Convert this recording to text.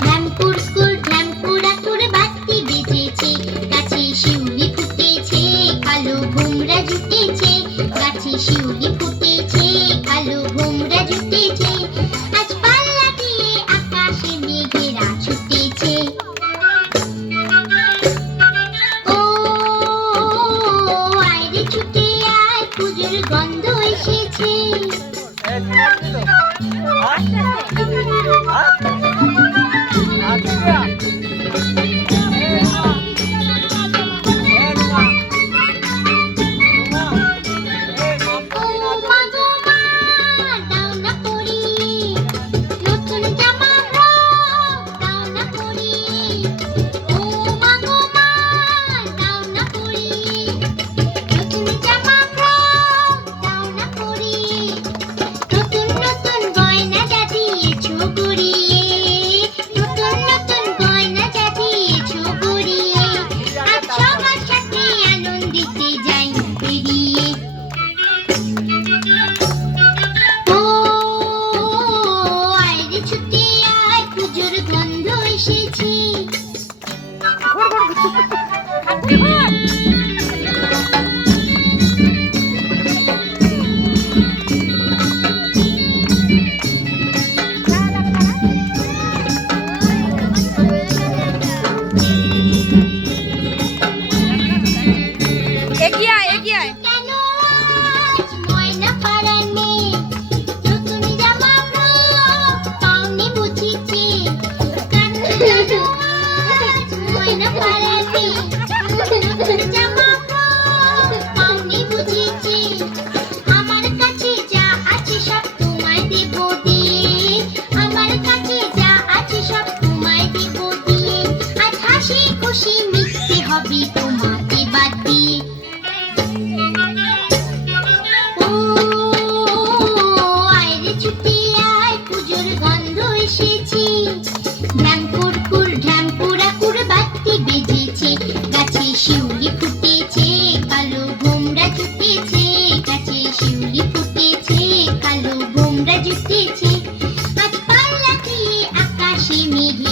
ঢ্যামকুড়কুড় ঢ্যামকুড়াকুড় বাতি বেজেছে, গাছে শিউলি ফুটেছে, কালো ভোমরা জুটেছে, গাছে শিউলি ফুটেছে, কালো ভোমরা জুটেছে, আজ পাল্লা দিয়ে আকাশে মেঘেরা ছুটেছে। ও আয়রে ছুটে আয়, পুজোর গন্ধ এসেছে। শিউলি ফুটেছে, কালো ভোমরা জুটেছে, গাছে শিউলি ফুটেছে, কালো ভোমরা জুটেছে, আজ পাল্লা দিয়ে আকাশে মেঘে